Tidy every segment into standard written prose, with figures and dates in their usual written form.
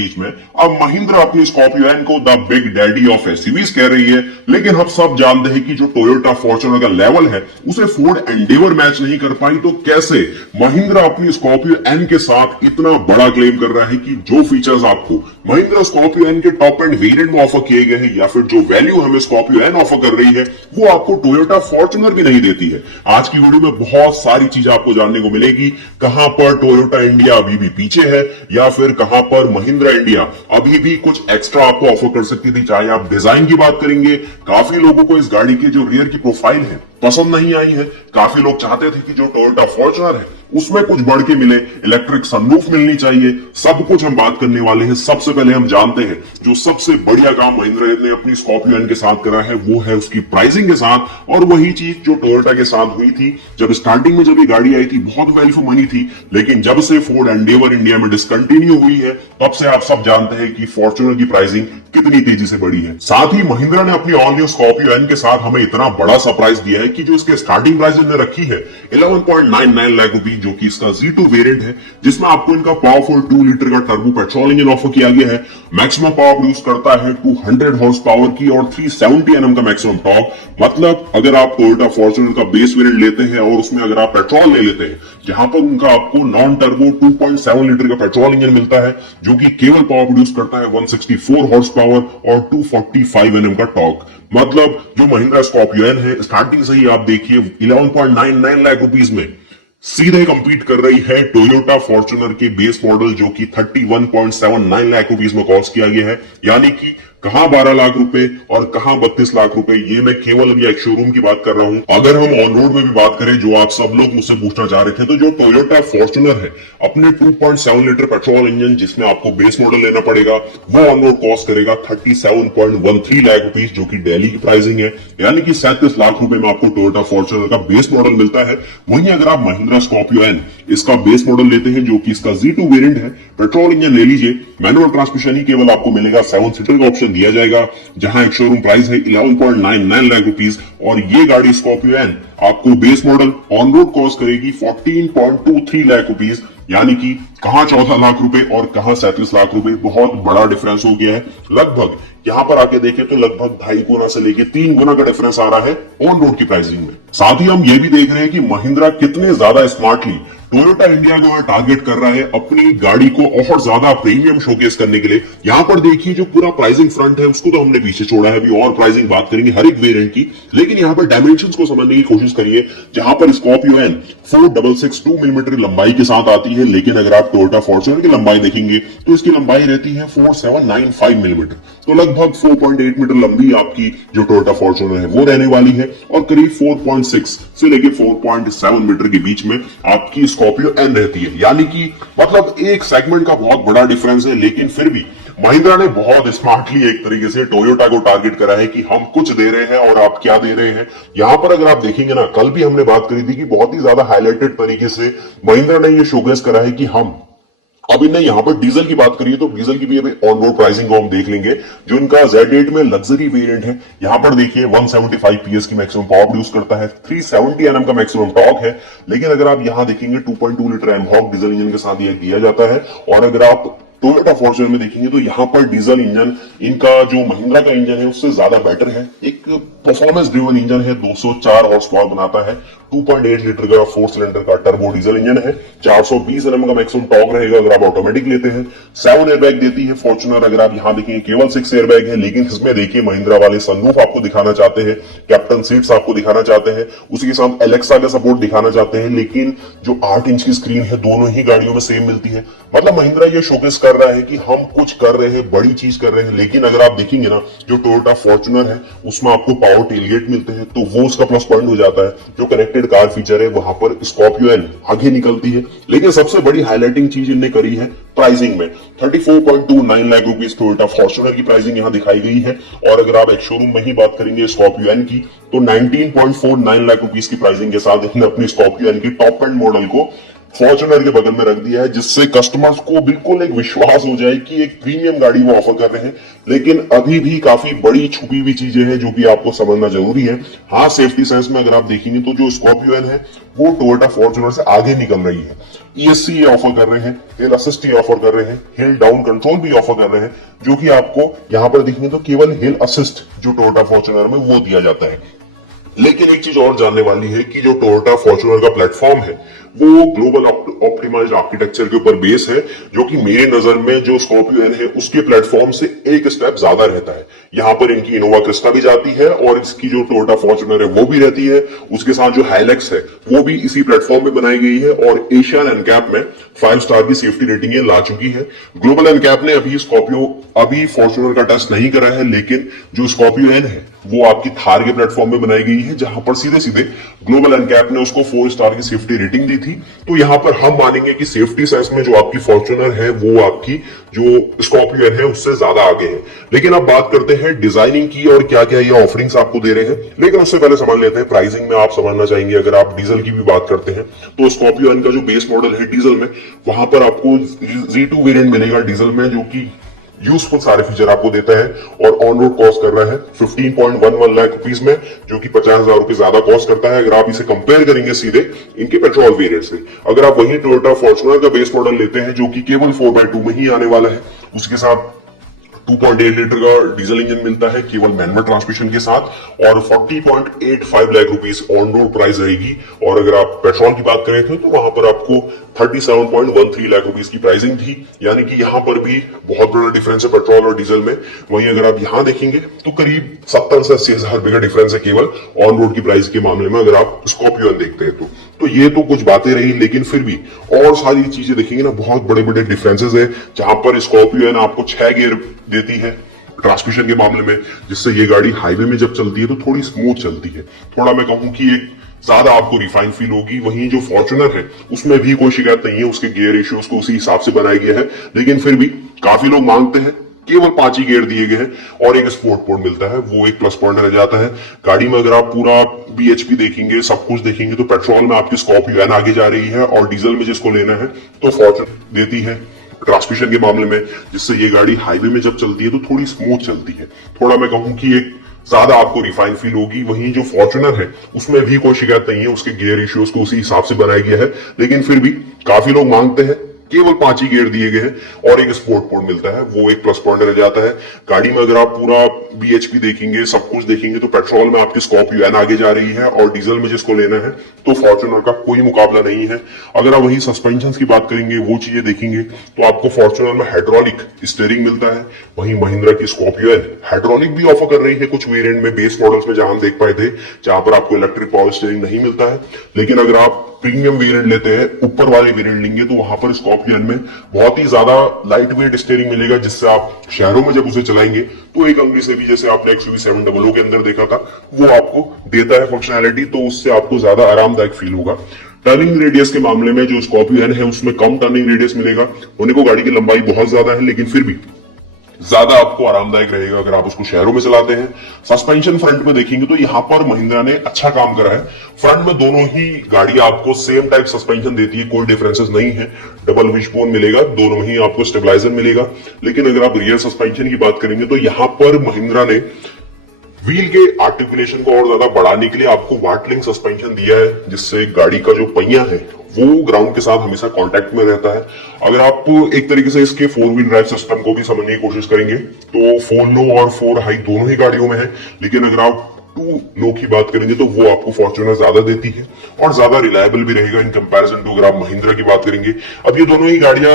बीच में अब महिंद्रा अपनी स्कॉर्पियो एन को the big daddy of SUVs कह रही है, लेकिन हम सब जानते हैं कि जो टोयोटा फॉर्च्यूनर का लेवल है उसे फोर्ड एंडेवर मैच नहीं कर पाई। तो कैसे महिंद्रा अपनी स्कॉर्पियो एन के साथ इतना बड़ा क्लेम कर रहा है कि जो फीचर्स आपको महिंद्रा स्कॉर्पियो एन के टॉप एंड वेरिएंट में ऑफर किए गए हैं या फिर जो वैल्यू हमें स्कॉर्पियो एन ऑफर कर रही है वो आपको टोयोटा फॉर्च्यूनर भी नहीं देती है। आज की वीडियो में बहुत सारी चीजें आपको जानने को मिलेगी, कहां पर टोयोटा इंडिया अभी भी पीछे है या फिर कहां पर महिंद्रा इंडिया अभी भी कुछ एक्स्ट्रा आपको ऑफर कर सकती थी। चाहे आप डिजाइन की बात करेंगे, काफी लोगों को इस गाड़ी की जो रियर की प्रोफाइल है पसंद नहीं आई है। काफी लोग चाहते थे कि जो टोयोटा फॉर्च्यूनर है उसमें कुछ बढ़ के मिले, इलेक्ट्रिक सनरूफ मिलनी चाहिए। सब कुछ हम बात करने वाले हैं। सबसे पहले हम जानते हैं जो सबसे बढ़िया काम महिंद्रा ने अपनी स्कॉर्पियो एन के साथ करा है वो है उसकी प्राइसिंग के साथ, और वही चीज जो टोयोटा के साथ हुई थी। जब स्टार्टिंग में जब ये गाड़ी आई थी बहुत वैल्यू फॉर मनी थी, लेकिन जब से फोर्ड एंडेवर इंडिया में डिसकंटिन्यू हुई है तब से आप सब जानते हैं कि फॉर्च्यूनर की प्राइसिंग कितनी तेजी से बढ़ी है। साथ ही महिंद्रा ने अपनी ऑल न्यू स्कॉर्पियो एन के साथ हमें इतना बड़ा सरप्राइज दिया है कि जो इसके स्टार्टिंग प्राइस इन्होंने रखी है 11.99 लाख रुपए, जो कि इसका Z2 वेरिएंट है, जिसमें आपको इनका पावरफुल 2 लीटर का टर्बो पेट्रोल इंजन ऑफर किया गया है। मैक्सिमम पावर प्रोड्यूस करता है 200 हॉर्स पावर की और 370 Nm का मैक्सिमम टॉर्क। मतलब अगर आप टोयोटा फॉर्च्यूनर का बेस वेरिएंट लेते हैं और उसमें अगर आप पेट्रोल ले लेते हैं, जहां पर उनका आपको नॉन टर्बो 2.7 लीटर का पेट्रोल इंजन मिलता है जो कि केवल पावर प्रोड्यूस करता है 164 हॉर्स पावर और 245 Nm का टॉर्क। मतलब जो महिंद्रा स्कॉर्पियो एन है स्टार्टिंग से ही आप देखिए 11.99 लाख रुपीस में सीधे कंपीट कर रही है टोयोटा फॉर्च्यूनर के बेस मॉडल जो कि 31.79 लाख रुपीस में कॉस्ट किया गया है। यानी कि कहां 12 लाख रुपए और कहां 32 लाख रुपए, ये मैं केवल अभी एक शोरूम की बात कर रहा हूं। अगर हम ऑन रोड में भी बात करें, जो आप सब लोग मुझसे पूछना चाह रहे थे, तो जो टोयोटा फॉर्च्यूनर है अपने 2.7 लीटर पेट्रोल इंजन जिसमें आपको बेस मॉडल लेना पड़ेगा वो ऑन रोड कॉस्ट करेगा 37.13 लाख रुपीस, जो कि दिल्ली की प्राइसिंग है। यानी कि 37 लाख रुपए में आपको टोयोटा फॉर्च्यूनर का बेस मॉडल मिलता है। वहीं अगर आप महिंद्रा स्कॉर्पियो एन इसका बेस मॉडल लेते हैं जो कि इसका Z2 वेरिएंट है, पेट्रोल इंजन ले लीजिए, मैनुअल ट्रांसमिशन ही केवल आपको मिलेगा, 7 सीटर का ऑप्शन दिया जाएगा, जहां एक शोरूम प्राइस है 11.99 लाख रुपीस। और ये गाड़ी स्कॉर्पियो एन आपको base model on road cost करेगी 14.23 लाख रुपीस। यानी कि कहां 14 लाख रुपए और कहां 37 लाख रुपए, बहुत बड़ा डिफरेंस हो गया है। लगभग यहां पर आके देखें तो लगभग 2.5 गुना से लेके 3 गुना का डिफरेंस आ रहा है ऑन रोड की प्राइसिंग में। साथ ही हम ये भी देख रहे हैं कि महिंद्रा कितने ज्यादा स्मार्टली टोयोटा इंडिया को यहाँ टारगेट कर रहा है अपनी गाड़ी को और ज्यादा प्रीमियम शोकेस करने के लिए। यहां पर देखिए जो पूरा प्राइसिंग फ्रंट है उसको तो हमने पीछे छोड़ा है, अभी और प्राइसिंग बात करेंगे हर एक वेरिएंट की, लेकिन यहां पर डायमेंशंस को समझने की कोशिश करिए। जहां पर स्कॉर्पियो एन 4662 मिलीमीटर लंबाई के साथ आती है, लेकिन अगर आप टोयोटा फॉर्च्यूनर की लंबाई देखेंगे तो इसकी लंबाई रहती है 4795 मिलीमीटर। तो लगभग 4.8 मीटर लंबी आपकी जो टोयोटा फॉर्च्यूनर है वो रहने वाली है, और करीब 4.6 से लेकर 4.7 मीटर के बीच में आपकी स्कॉर्पियो एन रहती है। यानी कि मतलब एक सेगमेंट का बहुत बड़ा डिफरेंस है, लेकिन फिर भी महिंद्रा ने बहुत स्मार्टली एक तरीके से टोयोटा को टारगेट करा है कि हम कुछ दे रहे हैं और आप क्या दे रहे हैं। यहां पर अगर आप देखेंगे ना, कल भी हमने बात करी थी कि बहुत ही ज्यादा हाईलाइटेड तरीके से महिंद्रा ने यह शोकेस करा है कि हम अब इन्हें यहां पर डीजल की बात करिए तो डीजल की भी अभी ऑन रोड प्राइसिंग को हम देख लेंगे। जो इनका Z8 में लग्जरी वेरिएंट है, यहां पर देखिए 175 PS की मैक्सिमम पावर प्रोड्यूस करता है, 370 Nm का मैक्सिमम टॉर्क है। लेकिन अगर आप यहां देखेंगे 2.2 लीटर एमहॉक डीजल इंजन के साथ यह दिया जाता है। और अगर आप टोयोटा फॉर्च्यूनर में देखेंगे तो यहां पर डीजल इंजन इनका जो महिंद्रा का इंजन है उससे ज्यादा बेटर है। एक परफॉर्मेंस ड्रिवन इंजन है, 204 हॉर्स पावर बनाता है, 2.8 लीटर का 4 सिलेंडर का टर्बो डीजल इंजन है, 420 Nm का मैक्सिमम टॉर्क रहेगा अगर आप ऑटोमेटिक लेते हैं। 7 एयरबैग देती है फॉर्च्यूनर, अगर आप यहां देखेंगे केवल 6 एयरबैग है, लेकिन इसमें देखिए महिंद्रा वाले सनरूफ आपको दिखाना चाहते हैं, कैप्टन सीट्स आपको दिखाना चाहते हैं, उसी के साथ एलेक्सा का सपोर्ट दिखाना चाहते हैं। लेकिन जो 8 इंच की स्क्रीन है दोनों ही गाड़ियों में सेम मिलती है। मतलब महिंद्रा ये शोकेस कर रहा है कि हम कुछ कर रहे हैं, बड़ी चीज कर रहे हैं। लेकिन अगर आप देखेंगे ना, जो टोयोटा फॉर्च्यूनर है उसमें आपको पावर टेलगेट मिलते हैं, तो वो उसका प्लस पॉइंट हो जाता है। जो कनेक्टेड कार फीचर है वहां पर स्कॉर्पियो एन आगे निकलती है। लेकिन सबसे बड़ी हाईलाइटिंग चीज इन्होंने करी है प्राइसिंग में। 34.29 लाख रुपीस टोयोटा फॉर्च्यूनर की प्राइसिंग यहां दिखाई गई है। और अगर आप एक शोरूम में ही बात करेंगे स्कॉर्पियो एन की तो 19.49 लाख रुपीस की प्राइसिंग के साथ इन्होंने अपनी स्कॉर्पियो एन की टॉप एंड मॉडल को फॉर्च्यूनर के बगल में रख दिया है, जिससे कस्टमर्स को बिल्कुल एक विश्वास हो जाए कि एक प्रीमियम गाड़ी वो ऑफर कर रहे हैं। लेकिन अभी भी काफी बड़ी छुपी हुई चीजें हैं जो कि आपको समझना जरूरी है। हाँ, सेफ्टी सेंस में अगर आप देखेंगे तो जो स्कॉर्पियो एन है वो टोयोटा फॉर्च्यूनर से आगे निकल रही है। ESC ये ऑफर कर रहे हैं, हिल असिस्ट ये ऑफर कर रहे हैं, हिल डाउन कंट्रोल भी ऑफर कर रहे हैं, जो कि आपको यहां पर दिखेंगे तो केवल हिल असिस्ट जो टोयोटा फॉर्च्यूनर में वो दिया जाता है। लेकिन एक चीज और जानने वाली है कि जो टोयोटा फॉर्च्यूनर का प्लेटफॉर्म है वो ग्लोबल ऑप्टिमाइज्ड आर्किटेक्चर के ऊपर बेस है, जो कि मेरे नजर में जो स्कॉर्पियो एन है उसके प्लेटफॉर्म से एक स्टेप ज्यादा रहता है। यहां पर इनकी इनोवा क्रिस्टा भी जाती है और इसकी जो टोयोटा फॉर्च्यूनर है वो भी रहती है, उसके साथ जो हाइलैक्स है वो भी इसी प्लेटफॉर्म में बनाई गई है और एशियन एनकैप में 5 स्टार की सेफ्टी रेटिंग ला चुकी है। ग्लोबल एनकैप ने अभी फॉर्च्यूनर का टेस्ट नहीं करा है, लेकिन जो स्कॉर्पियो एन है वो आपकी थार के प्लेटफॉर्म में बनाई गई है, जहां पर सीधे सीधे ग्लोबल एनकैप ने उसको 4 स्टार की सेफ्टी रेटिंग दी थी। तो यहां पर हम मानेंगे कि सेफ्टी सेंस में जो आपकी फॉर्च्यूनर है वो आपकी जो स्कॉर्पियो है उससे ज्यादा आगे है। लेकिन अब बात करते हैं डिजाइनिंग की और क्या क्या ये ऑफरिंग्स आपको दे रहे हैं। लेकिन उससे पहले समझ लेते हैं प्राइसिंग में आप समझना चाहेंगे। अगर आप डीजल की भी बात करते हैं तो स्कॉर्पियो एन का जो बेस मॉडल है डीजल में, वहां पर आपको Z2 वेरिएंट मिलेगा डीजल में, जो कि यूजफुल सारे फीचर आपको देता है और ऑन रोड कॉस्ट कर रहा है 15.11 लाख रुपीस में, जो कि 50,000 रुपए ज्यादा कॉस्ट करता है अगर आप इसे कंपेयर करेंगे सीधे इनके पेट्रोल वेरिएंट से। अगर आप वही टोयोटा फॉर्च्यूनर का बेस मॉडल लेते हैं जो कि केवल 4x2 में ही आने वाला है, उसके साथ 2.8 लीटर का डीजल इंजन मिलता है केवल मैनुअल ट्रांसमिशन के साथ और 40.85 lakh rupees on road price रहेगी। और अगर आप पेट्रोल की बात करें तो वहां पर आपको 37.13 लाख रुपीस की प्राइसिंग थी, यानी कि यहां पर भी बहुत बड़ा डिफरेंस है पेट्रोल और डीजल में। वहीं अगर आप यहां देखेंगे तो करीब 70 से 80,000 रुपए का डिफरेंस है केवल ऑन रोड की प्राइस के मामले में अगर आप स्कॉर्पियो देखते हैं तो ये तो कुछ बातें रही, लेकिन फिर भी और सारी चीजें देखेंगे ना बहुत बड़े बड़े डिफरेंसेस है। जहां पर स्कॉर्पियो आपको 6 गियर देती है ट्रांसमिशन के मामले में, जिससे ये गाड़ी हाईवे में जब चलती है तो थोड़ी स्मूथ चलती है, थोड़ा मैं कहूं कि एक ज्यादा आपको रिफाइन फील होगी। वहीं जो फॉर्च्यूनर है उसमें भी कोई शिकायत नहीं है, उसके गियर रेशियोज को उसी हिसाब से बनाया गया है। लेकिन फिर भी काफी लोग मांगते हैं, केवल 5 ही गियर दिए गए हैं और एक स्पोर्ट मोड मिलता है, वो एक प्लस पॉइंट रह जाता है। गाड़ी में अगर आप पूरा BHP देखेंगे, सब कुछ देखेंगे तो पेट्रोल में आपकी स्कॉर्पियो एन आगे जा रही है और डीजल में जिसको लेना है तो फॉर्च्यूनर देती है ट्रांसमिशन के मामले में, जिससे ये गाड़ी हाईवे में जब चलती है तो थोड़ी स्मूथ चलती है, थोड़ा मैं कहूं कि एक ज्यादा आपको रिफाइन फील होगी। वहीं जो फॉर्च्यूनर है उसमें भी कोई शिकायत नहीं है, उसके गियर रेशियोज को उसी हिसाब से बनाया गया है। लेकिन फिर भी काफी लोग मांगते हैं, केवल 5 ही गियर दिए गए हैं और एक स्पोर्ट मोड मिलता है, वो एक प्लस पॉइंट रह जाता है। गाड़ी में अगर आप पूरा BHP देखेंगे, सब कुछ देखेंगे तो पेट्रोल में आपकी स्कॉर्पियो एन आगे जा रही है और डीजल में जिसको लेना है तो फॉर्च्यूनर का कोई मुकाबला नहीं है। अगर आप वही सस्पेंशन की बात करेंगे, वो चीजें देखेंगे तो आपको फॉर्च्यूनर में हाइड्रोलिक स्टीयरिंग मिलता है। वहीं महिंद्रा की स्कॉर्पियो एन हाइड्रोलिक भी ऑफर कर रही है कुछ वेरिएंट में, बेस मॉडल्स में जहां हम देख पाए थे, जहां पर आपको इलेक्ट्रिक पावर स्टीयरिंग नहीं मिलता है। लेकिन अगर आप प्रीमियम वेरिएंट लेते हैं, ऊपर वाले वेरिएंट लेंगे, तो वहां पर स्कॉर्पियो में बहुत ही ज्यादा लाइट वेट स्टीयरिंग मिलेगा, जिससे आप शहरों में जब उसे चलाएंगे तो एक अंगली से भी, जैसे आपने XUV700 के अंदर देखा था, वो आपको देता है फंक्शनैलिटी, तो उससे आपको ज्यादा आरामदायक फील होगा। टर्निंग रेडियस के मामले में जो स्कॉर्पियो एन है उसमें कम टर्निंग रेडियस मिलेगा, होने को गाड़ी की लंबाई बहुत ज्यादा है, लेकिन फिर भी ज्यादा आपको आरामदायक रहेगा अगर आप उसको शहरों में चलाते हैं। सस्पेंशन फ्रंट में देखेंगे तो यहां पर महिंद्रा ने अच्छा काम करा है। फ्रंट में दोनों ही गाड़ी आपको सेम टाइप सस्पेंशन देती है, कोई डिफरेंसेस नहीं है। डबल विशबोन मिलेगा, दोनों में ही आपको स्टेबलाइजर मिलेगा। लेकिन अगर आप रियर सस्पेंशन की बात करेंगे तो यहां पर महिंद्रा ने व्हील के आर्टिकुलेशन को और ज्यादा बढ़ाने के लिए आपको वाटलिंग सस्पेंशन दिया है, जिससे गाड़ी का जो पहिया है वो ग्राउंड के साथ हमेशा कांटेक्ट में रहता है। अगर आप एक तरीके से इसके 4 व्हील ड्राइव सिस्टम को भी समझने की कोशिश करेंगे तो 4 लो और 4 हाई दोनों ही गाड़ियों में है, लेकिन अगर आप 2 लो की बात करेंगे तो वो आपको फॉर्च्यूनर ज्यादा देती है और ज्यादा रिलायबल भी रहेगा इन कंपैरिजन टू अगर आप महिंद्रा की बात करेंगे। अब ये दोनों ही गाड़ियां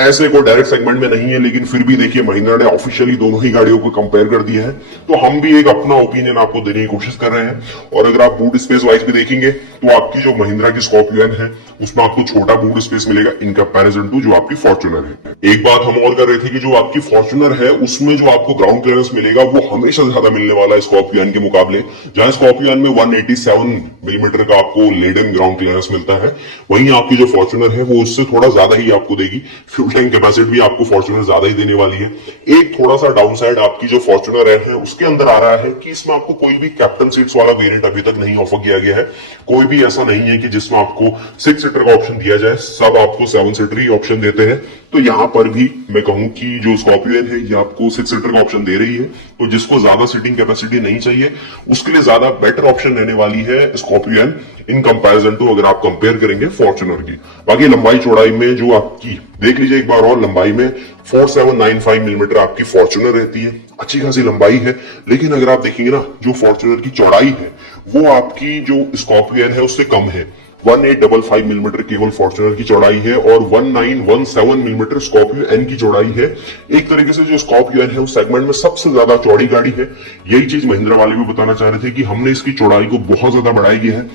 ऐसे कोई डायरेक्ट सेगमेंट में नहीं है, लेकिन फिर भी देखिए महिंद्रा ने ऑफिशियली दोनों ही गाड़ियों को कंपेयर कर दिया है, तो हम भी एक अपना ओपिनियन आपको देने की कोशिश कर रहे हैं। और अगर आप बूट स्पेस वाइज भी देखेंगे तो आपकी जो महिंद्रा की स्कॉर्पियो है उसमें आपको छोटा बूट स्पेस मिलेगा इन कंपैरिजन टू जो आपकी फॉर्च्यूनर है। एक बात हम और कर रहे थे कि जो आपकी फॉर्च्यूनर है उसमें जो आपको ग्राउंड क्लियरेंस मिलेगा वो हमेशा ज्यादा मिलने वाला है स्कॉर्पियो के मुकाबले। जहां स्कॉर्पियो में 187 मिलीमीटर का आपको लेडन ग्राउंड क्लियरेंस मिलता है, वहीं आपकी जो फॉर्च्यूनर है वो उससे थोड़ा ज्यादा ही आपको देगी। फ्यूल टैंक कैपेसिटी भी आपको फॉर्च्यूनर ज्यादा ही देने वाली है। एक थोड़ा सा डाउन साइड आपकी जो फॉर्च्यूनर है उसके अंदर आ रहा है कि इसमें आपको कोई भी कैप्टन सीट्स वाला वेरिएंट अभी तक नहीं ऑफर किया गया है। कोई भी ऐसा नहीं है कि जिसमें आपको 6 सीटर का ऑप्शन दिया जाए, सब आपको 7 सीटर ही ऑप्शन देते हैं। तो यहाँ पर भी मैं कहूं कि जो स्कॉर्पियो है ये आपको 6 सीटर का ऑप्शन दे रही है। तो जिसको ज्यादा सीटिंग कैपेसिटी नहीं चाहिए उसके लिए ज्यादा बेटर ऑप्शन रहने वाली है स्कॉर्पियो इन कंपैरिजन टू, अगर आप कंपेयर करेंगे फॉर्च्यूनर की। बाकी लंबाई चौड़ाई में जो आपकी देख लीजिए एक बार और, लंबाई में 4795 मिलीमीटर आपकी फॉर्च्यूनर रहती है, अच्छी खासी लंबाई है। लेकिन अगर आप देखेंगे ना, जो फॉर्च्यूनर की चौड़ाई है वो आपकी जो स्कॉर्पियो है उससे कम है। 1855 मिलीमीटर केवल फॉर्च्यूनर की चौड़ाई है और 1917 मिलीमीटर स्कॉर्पियो एन की चौड़ाई है। एक तरीके से जो स्कॉर्पियो एन है उस सेगमेंट में सबसे ज्यादा चौड़ी गाड़ी है। यही चीज महिंद्रा वाले भी बताना चाह रहे थे कि हमने इसकी चौड़ाई को बहुत ज्यादा बढ़ाई है,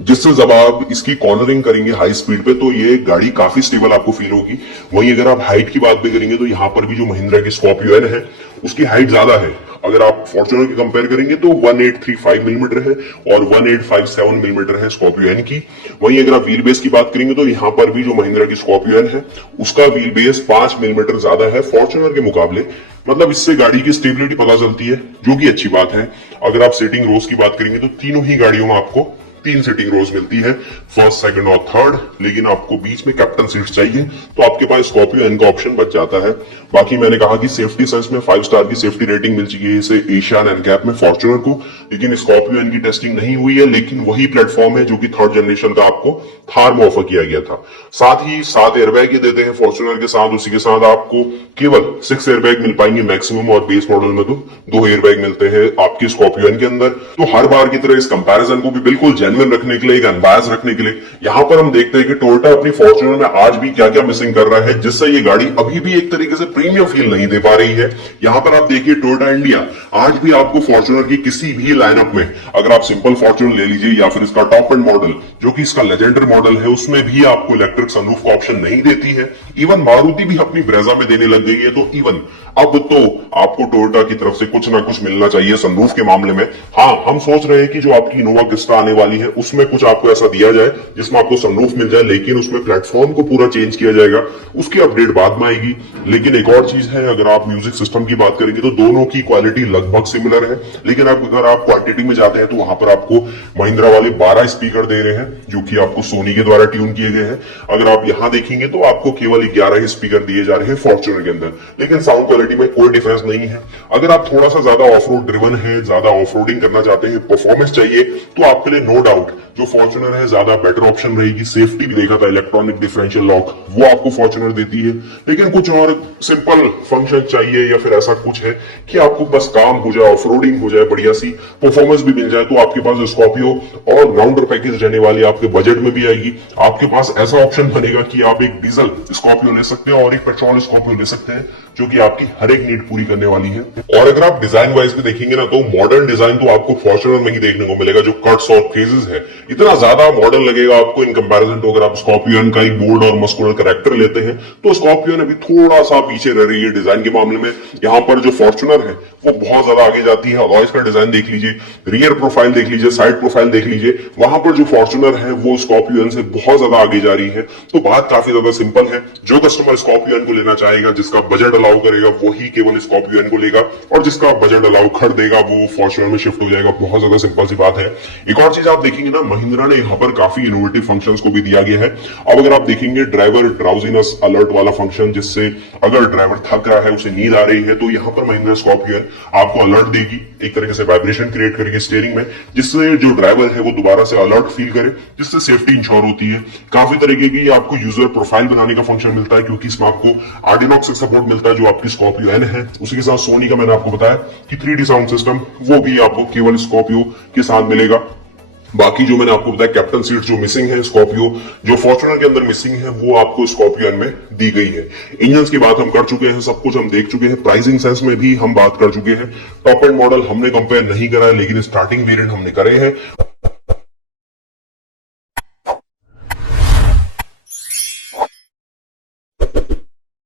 जिससे जब आप इसकी कॉर्नरिंग करेंगे हाई स्पीड पे तो ये गाड़ी काफी स्टेबल आपको फील होगी। वहीं अगर आप हाइट की बात भी करेंगे तो यहाँ पर भी जो महिंद्रा की स्कॉर्पियो एन है उसकी हाइट ज्यादा है। अगर आप फॉर्च्यूनर की कंपेयर करेंगे तो 1835 मिलीमीटर है और 1857 मिलीमीटर है स्कॉर्पियो एन की। वहीं अगर आप व्हील बेस की बात करेंगे तो यहाँ पर भी जो महिंद्रा की स्कॉर्पियो एन है उसका व्हील बेस 5 मिलीमीटर ज्यादा है फॉर्च्यूनर के मुकाबले। मतलब इससे गाड़ी की स्टेबिलिटी पता चलती है, जो कि अच्छी बात है। अगर आप सीटिंग रोज की बात करेंगे तो तीनों ही गाड़ियों में आपको 3 सीटिंग रोज मिलती है, फर्स्ट, सेकंड और थर्ड। लेकिन आपको बीच में कैप्टन सीट चाहिए तो आपके पास स्कॉर्पियो एन का ऑप्शन बच जाता है। बाकी मैंने कहा कि सेफ्टी सेंस में 5 स्टार की सेफ्टी रेटिंग मिल चुकी है इसे एशियन एनकैप में फॉर्च्यूनर को। लेकिन स्कॉर्पियो एन की टेस्टिंग नहीं हुई है, लेकिन वही प्लेटफॉर्म है जो कि थर्ड जनरेशन का आपको थार में ऑफर किया गया था। साथ ही 7 एयरबैग देते हैं फॉर्च्यूनर के साथ। उसी के साथ आपको केवल 6 एयरबैग मिल पाएंगे मैक्सिमम, और बेस मॉडल में तो 2 एयरबैग मिलते हैं आपके स्कॉर्पियो एन के अंदर। तो हर बार की तरह इस कंपैरिजन को भी बिल्कुल जेन्युइन रखने के लिए, अनबायस रखने के लिए, यहां पर हम देखते हैं कि टोयोटा अपनी फॉर्च्यूनर में आज भी क्या क्या मिसिंग कर रहा है, जिससे ये गाड़ी अभी भी एक तरीके से प्रीमियम फील नहीं दे पा रही है। यहां पर आप देखिए टोयोटा इंडिया आज भी आपको फॉर्च्यूनर की किसी भी लाइनअप में, अगर आप सिंपल फॉर्च्यूनर ले लीजिए या फिर इसका टॉप एंड मॉडल जो कि इसका लेजेंडरी मॉडल है, उसमें भी आपको इलेक्ट्रिक सनरूफ का ऑप्शन नहीं देती है। इवन मारुति भी अपनी ब्रेजा में देने लग गई है। तो इवन अब तो आपको टोयोटा की तरफ से कुछ ना कुछ मिलना चाहिए सनरूफ के मामले में। हाँ, हम सोच रहे हैं कि जो आपकी इनोवा क्रिस्टा आने वाली है उसमें कुछ आपको ऐसा दिया जाए जिसमें आपको सनरूफ मिल जाए, लेकिन उसमें प्लेटफॉर्म को पूरा चेंज किया जाएगा। उसकी अपडेट बाद में आएगी। लेकिन एक और चीज है, अगर आप म्यूजिक सिस्टम की बात करेंगे तो दोनों की क्वालिटी लगभग सिमिलर है। लेकिन अगर आप क्वांटिटी में जाते हैं तो वहां पर आपको महिंद्रा वाले 12 स्पीकर दे रहे हैं जो कि आपको सोनी के द्वारा ट्यून किए गए हैं। अगर आप यहां देखेंगे तो आपको केवल 11 स्पीकर दिए जा रहे हैं फॉर्च्यूनर के अंदर, लेकिन साउंड क्वालिटी में कोई डिफरेंस नहीं है। अगर आप थोड़ा सा ज्यादा ऑफ रोड ड्रिवन है, ज्यादा ऑफ रोडिंग करना चाहते हैं, परफॉर्मेंस चाहिए, तो आपके लिए नो डाउट जो फॉर्च्यूनर है ज्यादा बेटर ऑप्शन रहेगी। सेफ्टी भी देखा था, इलेक्ट्रॉनिक डिफरेंशियल लॉक वो आपको फॉर्च्यूनर देती है। लेकिन कुछ और सिंपल फंक्शन चाहिए या फिर ऐसा कुछ है कि आपको बस काम हो जाए, ऑफ रोडिंग हो जाए, बढ़िया सी परफॉर्मेंस भी मिल जाए, तो आपके पास स्कॉर्पियो और राउंडर पैकेज रहने वाली आपके बजट में भी आएगी। आपके पास ऐसा ऑप्शन बनेगा कि आप एक डीजल स्कॉर्पियो ले सकते हैं और एक पेट्रोल स्कॉर्पियो ले सकते हैं, जो कि आपकी हर एक नीड पूरी करने वाली है। और अगर आप डिजाइन वाइज भी देखेंगे ना, तो मॉडर्न डिजाइन तो आपको फॉर्च्यूनर में ही देखने को मिलेगा। जो कट्स और फेजेस है इतना ज्यादा मॉडर्न लगेगा आपको इन कंपैरिजन टू अगर आप स्कॉर्पियन का एक बोल्ड और मस्कुलर कैरेक्टर लेते हैं, तो स्कॉर्पियन अभी थोड़ा सा पीछे रह रही है डिजाइन के मामले में। यहाँ पर जो फॉर्च्यूनर है वो बहुत ज्यादा आगे जाती है। अलॉयज का डिजाइन देख लीजिए, रियर प्रोफाइल देख लीजिए, साइड प्रोफाइल देख लीजिए, वहां पर जो फॉर्च्यूनर है वो स्कॉर्पियन से बहुत ज्यादा आगे जा रही है। तो बात काफी ज्यादा सिंपल है, जो कस्टमर स्कॉर्पियन को लेना चाहेगा, जिसका बजट अलाउ करेगा, वही केवल स्कॉर्पियन को लेगा, और जिसका बजट अलाउ कर देगा वो फॉर्च्यूनर में शिफ्ट हो जाएगा। बहुत ज्यादा सिंपल सी बात है। एक और चीज आप देखेंगे ना, महिंद्रा ने यहाँ पर काफी इनोवेटिव फंक्शंस को भी दिया गया है। अब अगर आप देखेंगे ड्राइवर ड्राउजीनेस अलर्ट वाला फंक्शन, जिससे अगर ड्राइवर थक रहा है, उसे नींद आ रही है, तो यहाँ पर महिंद्रा स्कॉर्पियन आपको अलर्ट देगी, एक तरीके से वाइब्रेशन क्रिएट करके स्टीयरिंग में, जिससे जो ड्राइवर है वो दोबारा से अलर्ट फील करे, जिससे सेफ्टी इंश्योर होती है। काफी तरीके की आपको यूजर प्रोफाइल बनाने का फंक्शन मिलता है, क्योंकि इसमें आपको आर्डिनॉक्स से सपोर्ट मिलता है जो आपकी स्कॉर्पियो एन है। उसी के साथ सोनी का मैंने आपको बताया कि 3D साउंड सिस्टम वो भी आपको केवल स्कॉर्पियो के साथ मिलेगा। बाकी जो मैंने आपको बताया कैप्टन सीट जो मिसिंग है स्कॉर्पियो, जो फॉर्च्यूनर के अंदर मिसिंग है, वो आपको स्कॉर्पियो में दी गई है। इंजन की बात हम कर चुके हैं, सब कुछ हम देख चुके हैं, प्राइसिंग सेंस में भी हम बात कर चुके हैं। टॉप एंड मॉडल हमने कंपेयर नहीं करा है, लेकिन स्टार्टिंग वेरिएंट हमने करे हैं।